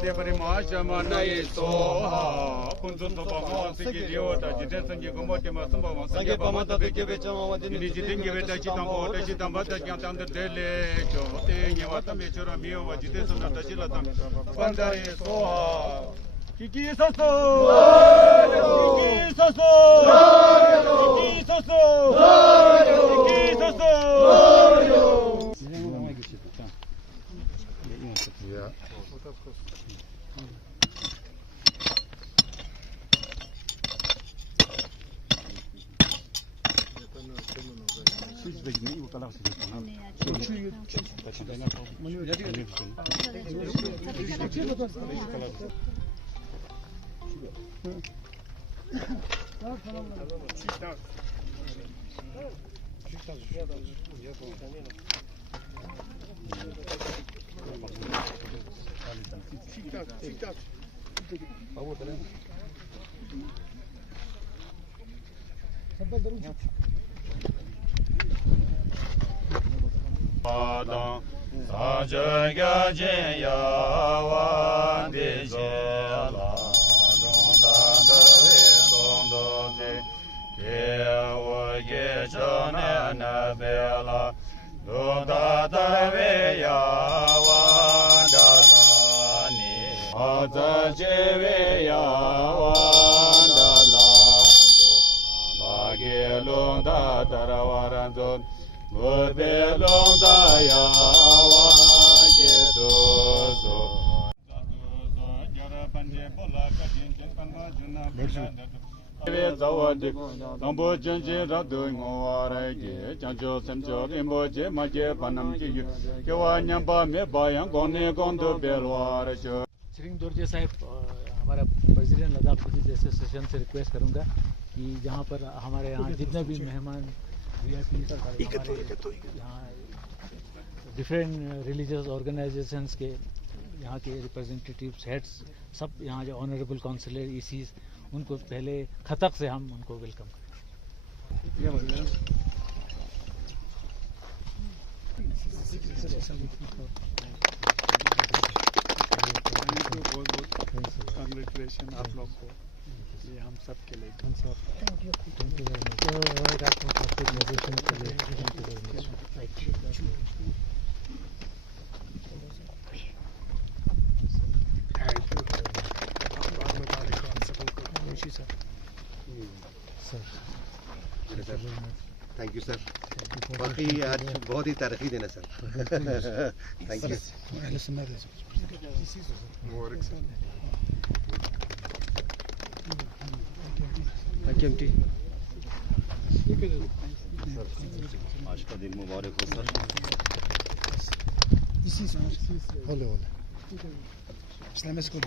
de bari ma shama na ye soha kunzun to ba sigi liota jide sanji gomo te ma samba ma sanji ba ma ta ke be chama ma ni jide nge be ta chi tambo ta chi tamba ta kya tan de le cho te nge wa ta me chora mi wa jide sunna ta chi la tam panda ye soha kiki soso kiki soso kiki soso kiki soso yeah. Dorje साहब हमारा president Ladakh जैसे session से request करूंगा कि जहां पर हमारे यहाँ जितने भी मेहमान यहाँ डिफरेंट रिलीजियस ऑर्गेनाइजेशंस के यहाँ के रिप्रेजेंटेटिव्स हेड्स सब यहाँ जो ऑनरेबल काउंसिलर ईसीज उनको पहले खतक से हम उनको वेलकम करें। बहुत बहुत कांग्रेचुलेशन आप लोग को, ये हम सब के लिए। Thank you thank you sir, बाकी आज बहुत ही तारीखी दिन है सर। Thank you. आज का दिन मुबारक हो सर। Islamic school.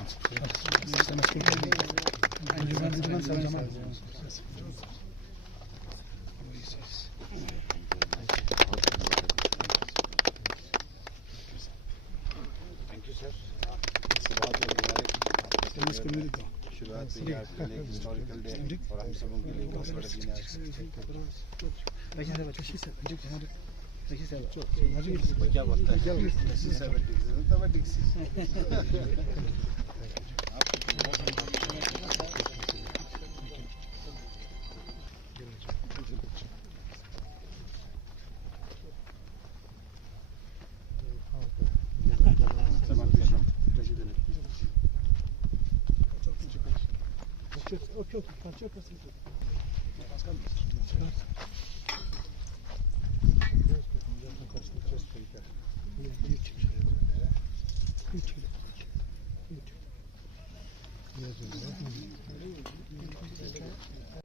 शुरुआत हुई आज के लिए हिस्टोरिकल डे और हम सबों के लिए बहुत बड़ा दिन है। क्या बोलता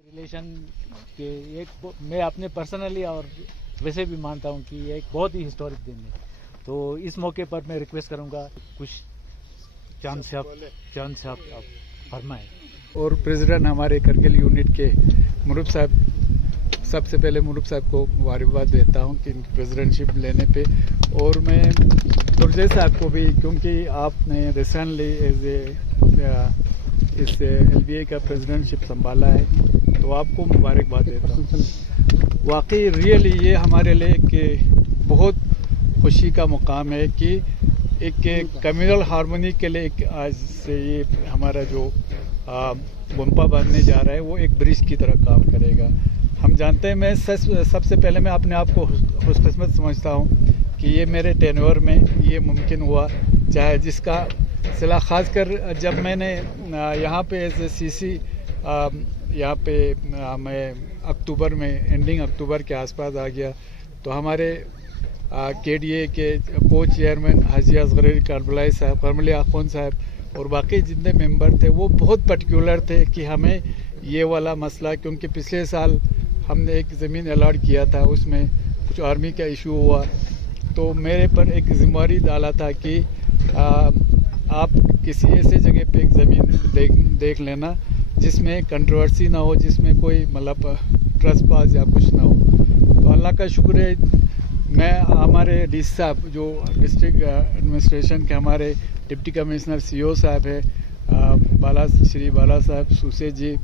रिलेशन के एक मैं अपने पर्सनली और वैसे भी मानता हूं कि ये एक बहुत ही हिस्टोरिक दिन है। तो इस मौके पर मैं रिक्वेस्ट करूंगा कुछ चांद साहब आप फरमाएं। और प्रेसिडेंट हमारे करगिल यूनिट के मुरूब साहब, सबसे पहले मुरूब साहब को मुबारकबाद देता हूं कि इनकी प्रेसिडेंटशिप लेने पे, और मैं दुर्जे साहब को भी, क्योंकि आपने रिसेंटली इस LBA का प्रेसिडेंटशिप संभाला है, तो आपको मुबारकबाद देता हूं। वाकई रियली ये हमारे लिए कि बहुत खुशी का मुकाम है कि एक कम्युनल हार्मनी के लिए एक आज से ये हमारा जो गुम्पा बनने जा रहा है वो एक ब्रिज की तरह काम करेगा। हम जानते हैं, मैं सबसे पहले मैं अपने आप को खुशकिस्मत समझता हूँ कि ये मेरे टेन्योर में ये मुमकिन हुआ, चाहे जिसका सिला खासकर जब मैंने यहाँ पे एज ए सीसी यहाँ पे मैं अक्टूबर में एंडिंग अक्टूबर के आसपास आ गया, तो हमारे KDA के को चेयरमैन हाजी असगर करबलाई साहब, करमली आखोन साहब और बाकी जितने मेंबर थे वो बहुत पर्टिकुलर थे कि हमें ये वाला मसला, क्योंकि पिछले साल हमने एक ज़मीन अलॉट किया था, उसमें कुछ आर्मी का इशू हुआ, तो मेरे पर एक जिम्मेदारी डाला था कि आप किसी ऐसे जगह पे एक ज़मीन देख लेना जिसमें कंट्रोवर्सी ना हो, जिसमें कोई मतलब ट्रेसपास या कुछ ना हो। तो अल्लाह का शुक्र है, मैं हमारे DC साहब जो डिस्ट्रिक्ट एडमिनिस्ट्रेशन के हमारे डिप्टी कमिश्नर CO साहब है, श्री बाला साहब सूसे जी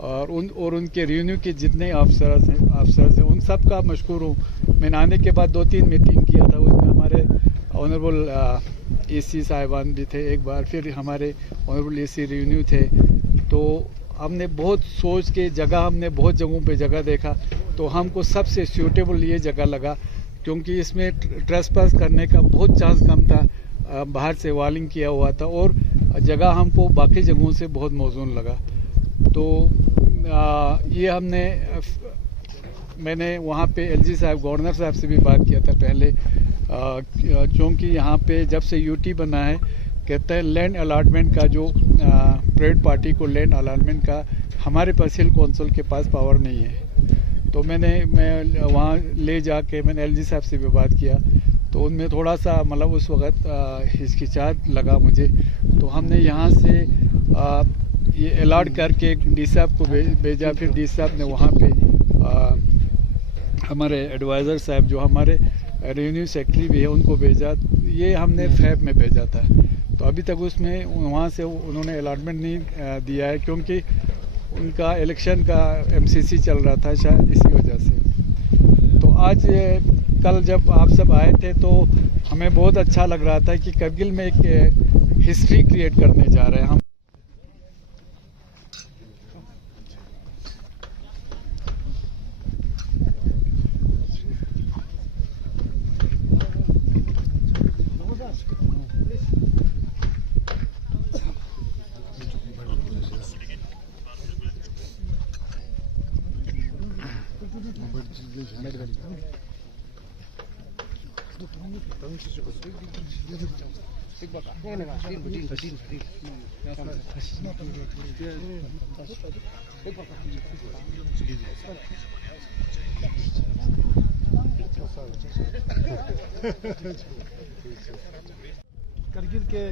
और उनके रेवेन्यू के जितने अफसर हैं उन सब का मशकूर हूँ। मैंने आने के बाद 2-3 मीटिंग किया था, उसमें हमारे ऑनरेबल AC साहिबान भी थे एक बार, फिर हमारे ऑनरेबल AC रेवेन्यू थे। तो हमने बहुत सोच के हमने बहुत जगहों पे जगह देखा, तो हमको सबसे सूटेबल ये जगह लगा, क्योंकि इसमें ट्रेसपास करने का बहुत चांस कम था, बाहर से वालिंग किया हुआ था और जगह हमको बाकी जगहों से बहुत मौजूद लगा। तो ये मैंने वहाँ पे LG साहब गवर्नर साहब से भी बात किया था पहले, क्योंकि यहाँ पे जब से UT बना है, कहते हैं लैंड अलॉटमेंट का जो प्राइवेट पार्टी को लैंड अलॉटमेंट का हमारे पास हिल कौंसिल के पास पावर नहीं है। तो मैं वहाँ ले जाके मैंने LG साहब से भी बात किया, तो उनमें थोड़ा सा मतलब उस वक़्त हिचकिचाहट लगा मुझे, तो हमने यहाँ से ये अलॉट करके DC साहब को भेजा। फिर DC साहब ने वहाँ पे हमारे एडवाइज़र साहब जो हमारे रेवेन्यू सेक्रेटरी भी है उनको भेजा, ये हमने फैब में भेजा था। तो अभी तक उसमें वहाँ से उन्होंने अलॉटमेंट नहीं दिया है, क्योंकि उनका इलेक्शन का MCC चल रहा था शायद, इसी वजह से। तो आज कल जब आप सब आए थे तो हमें बहुत अच्छा लग रहा था कि करगिल में एक हिस्ट्री क्रिएट करने जा रहे हैं हम। करगिल के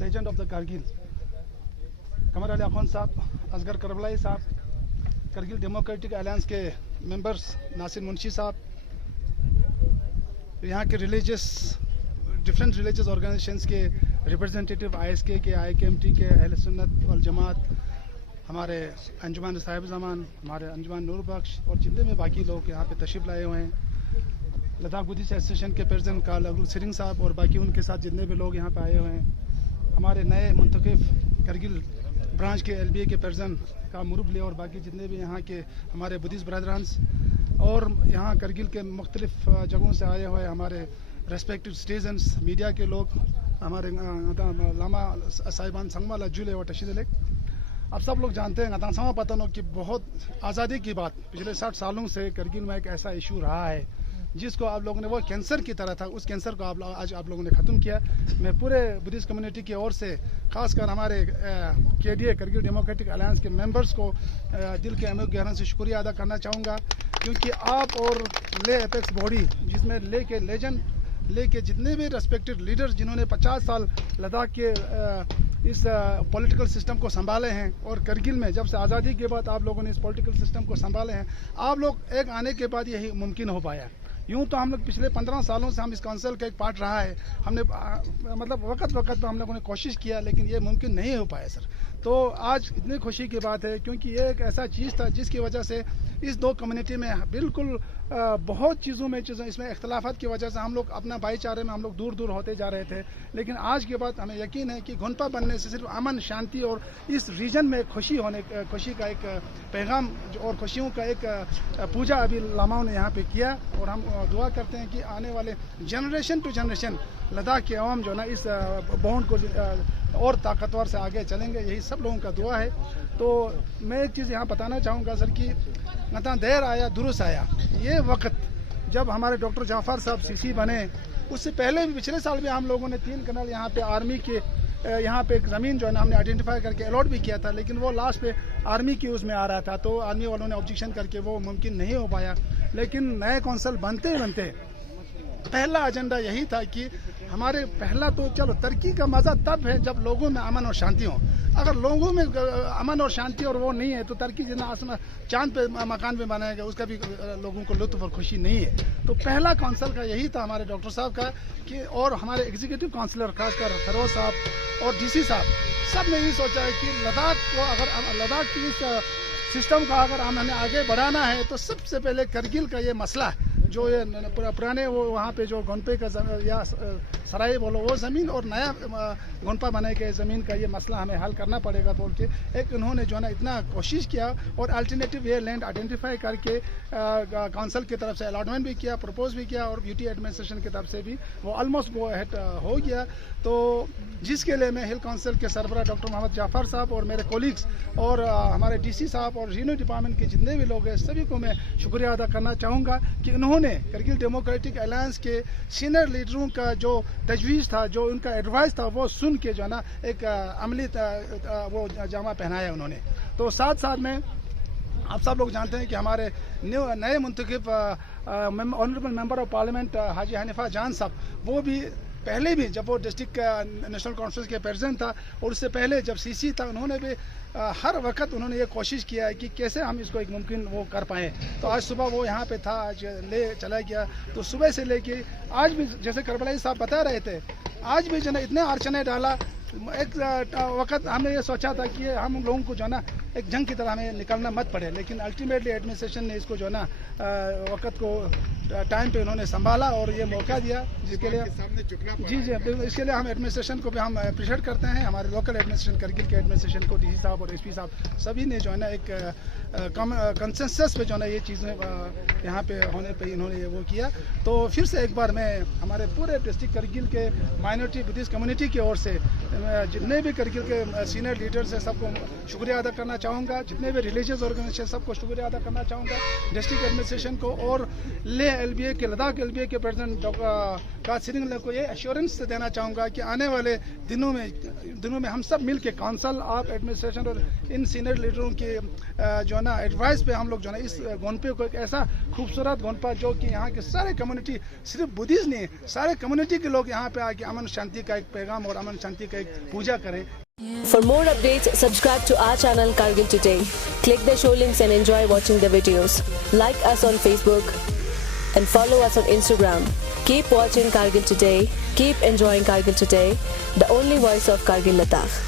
लेजेंड ऑफ द करगिल कमर अली खान साहब, असगर करबलाई साहब, करगिल डेमोक्रेटिक अलायंस के मेंबर्स नासिर मुंशी साहब, यहाँ के डिफरेंट रिलीजियस ऑर्गेनाइजेशंस के रिप्रेजेंटेटिव ISK के, IKMT के, अहले सुन्नत वल जमात, हमारे अंजुमान साहिब ज़मान, हमारे अंजुमान नूर बख्श और जितने में बाकी लोग यहाँ पे तशरीफ़ लाए हुए हैं, लद्दाख बुद्धिस्ट एसोसिएशन के प्रेसिडेंट काल अगरू सिरिंग साहब और बाकी उनके साथ जितने भी लोग यहाँ पे आए हुए हैं, हमारे नए मुंतखब करगिल ब्रांच के LBA के प्रेसिडेंट का मुरुबले और बाकी जितने भी यहाँ के हमारे बुद्धिस्ट ब्रदर्स और यहाँ करगिल के मुख्तलिफ जगहों से आए हुए हमारे रेस्पेक्टिव सिटीजन्स, मीडिया के लोग, हमारे लामा साहिबान संगमाला जुले और तशीदले, अब सब लोग जानते हैं गतांसमा पतनों की बहुत आज़ादी की बात पिछले 60 सालों से करगिल में एक ऐसा इशू रहा है जिसको आप लोगों ने, वो कैंसर की तरह था, उस कैंसर को आज आप लोगों ने ख़त्म किया। मैं पूरे बुद्धिस्ट कम्युनिटी की ओर से खासकर हमारे KDA करगिल डेमोक्रेटिक अलायंस के मेंबर्स को दिल के गहराई से शुक्रिया अदा करना चाहूँगा, क्योंकि आप और ले एपेक्स बॉडी जिसमें ले के लेजेंड, ले के जितने भी रेस्पेक्टेड लीडर्स जिन्होंने 50 साल लद्दाख के इस पॉलिटिकल सिस्टम को संभाले हैं और करगिल में जब से आज़ादी के बाद आप लोगों ने इस पॉलिटिकल सिस्टम को संभाले हैं, आप लोग एक आने के बाद यही मुमकिन हो पाया। यूँ तो हम लोग पिछले 15 सालों से हम इस काउंसिल का एक पार्ट रहा है, हमने मतलब वक्त पर हम लोगों ने कोशिश किया, लेकिन ये मुमकिन नहीं हो पाया सर। तो आज इतनी खुशी की बात है, क्योंकि ये एक ऐसा चीज़ था जिसकी वजह से इस दो कम्युनिटी में बिल्कुल बहुत चीज़ों में इसमें इख्तलाफात की वजह से हम लोग अपना भाईचारे में हम लोग दूर दूर होते जा रहे थे, लेकिन आज के बाद हमें यकीन है कि घुनपा बनने से सिर्फ अमन शांति और इस रीजन में खुशी का एक पैगाम और खुशियों का एक पूजा अभी लामाओं ने यहाँ पे किया। और हम दुआ करते हैं कि आने वाले जनरेशन टू जनरेशन लद्दाख के अवाम जो ना इस बॉन्ड को और ताकतवर से आगे चलेंगे, यही सब लोगों का दुआ है। तो मैं एक चीज़ यहाँ बताना चाहूँगा सर कि नता देर आया दुरुस्त आया। ये वक्त जब हमारे डॉक्टर जाफर साहब सीसी बने, उससे पहले भी पिछले साल भी हम लोगों ने 3 कनाल यहाँ पे आर्मी के यहाँ पे एक ज़मीन जो है ना हमने आइडेंटिफाई करके अलॉट भी किया था, लेकिन वो लास्ट पे आर्मी की उसमें आ रहा था, तो आर्मी वालों ने ऑब्जेक्शन करके वो मुमकिन नहीं हो पाया। लेकिन नए कौंसल बनते बनते पहला एजेंडा यही था कि हमारे पहला तो चलो तरक्की का मज़ा तब है जब लोगों में अमन और शांति हो। अगर लोगों में अमन और शांति और वो नहीं है तो तरक्की जितना आसमान चांद पे मकान पे बनाएगा उसका भी लोगों को लुत्फ और खुशी नहीं है। तो पहला काउंसिल का यही था हमारे डॉक्टर साहब का कि और हमारे एग्जीक्यूटिव काउंसिलर खासकर सरोज साहब और डीसी साहब सब ने यही सोचा है कि लद्दाख को अगर लद्दाख की इस सिस्टम का अगर हमें आगे बढ़ाना है तो सबसे पहले करगिल का ये मसला जो ये पुराने वो वहाँ पे जो घुनपे का या सराय बोलो वो ज़मीन और नया घुनपा बनाए गए ज़मीन का ये मसला हमें हल करना पड़ेगा बोल के एक उन्होंने जो है ना इतना कोशिश किया और अल्टरनेटिव ये लैंड आइडेंटिफाई करके काउंसिल की तरफ से अलॉटमेंट भी किया, प्रपोज भी किया और यूटी एडमिनिस्ट्रेशन की तरफ से भी वो ऑलमोस्ट गो अहेड हो गया। तो जिसके लिए मैं हिल काउंसिल के सरबराह डॉक्टर मोहम्मद जाफर साहब और मेरे कोलीग्स और हमारे डीसी साहब और रीजनल डिपार्टमेंट के जितने भी लोग हैं सभी को मैं शुक्रिया अदा करना चाहूँगा कि उन्होंने करगिल डेमोक्रेटिक अलायंस के सीनियर लीडरों का जो तजवीज़ था, जो उनका एडवाइस था, वो सुन के जो है ना एक अमली वो जामा पहनाया उन्होंने। तो साथ साथ में आप सब लोग जानते हैं कि हमारे नए मुंतखब honourable member of parliament Haji Hanifa Jan साहब वो भी पहले भी जब वो डिस्ट्रिक्ट नेशनल कॉन्फ्रेंस के प्रेसिडेंट था और उससे पहले जब सीसी था उन्होंने भी हर वक्त उन्होंने ये कोशिश किया है कि कैसे हम इसको एक मुमकिन वो कर पाएँ। तो आज सुबह वो यहाँ पे था, आज ले चला गया। तो सुबह से लेके आज भी जैसे करबलाई साहब बता रहे थे, आज भी जो है इतने अड़चने डाला। एक वक्त हमने ये सोचा था कि हम लोगों को जो है ना एक जंग की तरह हमें निकलना मत पड़े, लेकिन अल्टीमेटली एडमिनिस्ट्रेशन ने इसको जो है ना वक्त को टाइम पे उन्होंने संभाला और ये मौका दिया, जिसके लिए जी इसके लिए हम एडमिनिस्ट्रेशन को भी हम अप्रिशिएट करते हैं। हमारे लोकल एडमिनिस्ट्रेशन करगिल के एडमिनिस्ट्रेशन को डीसी साहब और एसपी साहब सभी ने जो है ना एक कंसेंसस पे जो है ना ये चीज़ें यहाँ पे होने पे इन्होंने ये वो किया। तो फिर से एक बार मैं हमारे पूरे डिस्ट्रिक्ट करगिल के माइनॉरिटी बुद्धिस्ट कम्युनिटी की ओर से जितने भी करगिल के सीनियर लीडर्स हैं सबको शुक्रिया अदा करना चाहूँगा, जितने भी रिलीजियस ऑर्गेनाइजेशन सबको शुक्रिया अदा करना चाहूँगा, डिस्ट्रिक्ट एडमिनिस्ट्रेशन को और ले LBA के लद्दाख LBA के प्रेसिडेंट डॉक्टर कासिरिंग को ये एश्योरेंस देना चाहूँगा कि आने वाले दिनों में हम सब मिल के काउंसिल ऑफ एडमिनिस्ट्रेशन और इन सीनियर लीडरों के जो है ना एडवाइस पे हम लोग जो है ना इस घुनपे को एक ऐसा खूबसूरत घुनपा जो कि यहाँ के सारे कम्युनिटी सिर्फ बुद्धिस्ट नहीं सारे कम्युनिटी के लोग यहाँ पे आके अमन शांति का एक पैगाम और अमन शांति का एक पूजा करें। For more updates, subscribe to our channel Kargil Today. Click the show links and enjoy watching the videos. Like us on Facebook and follow us on Instagram. Keep watching Kargil Today. Keep enjoying Kargil Today, the only voice of Kargil Ladakh.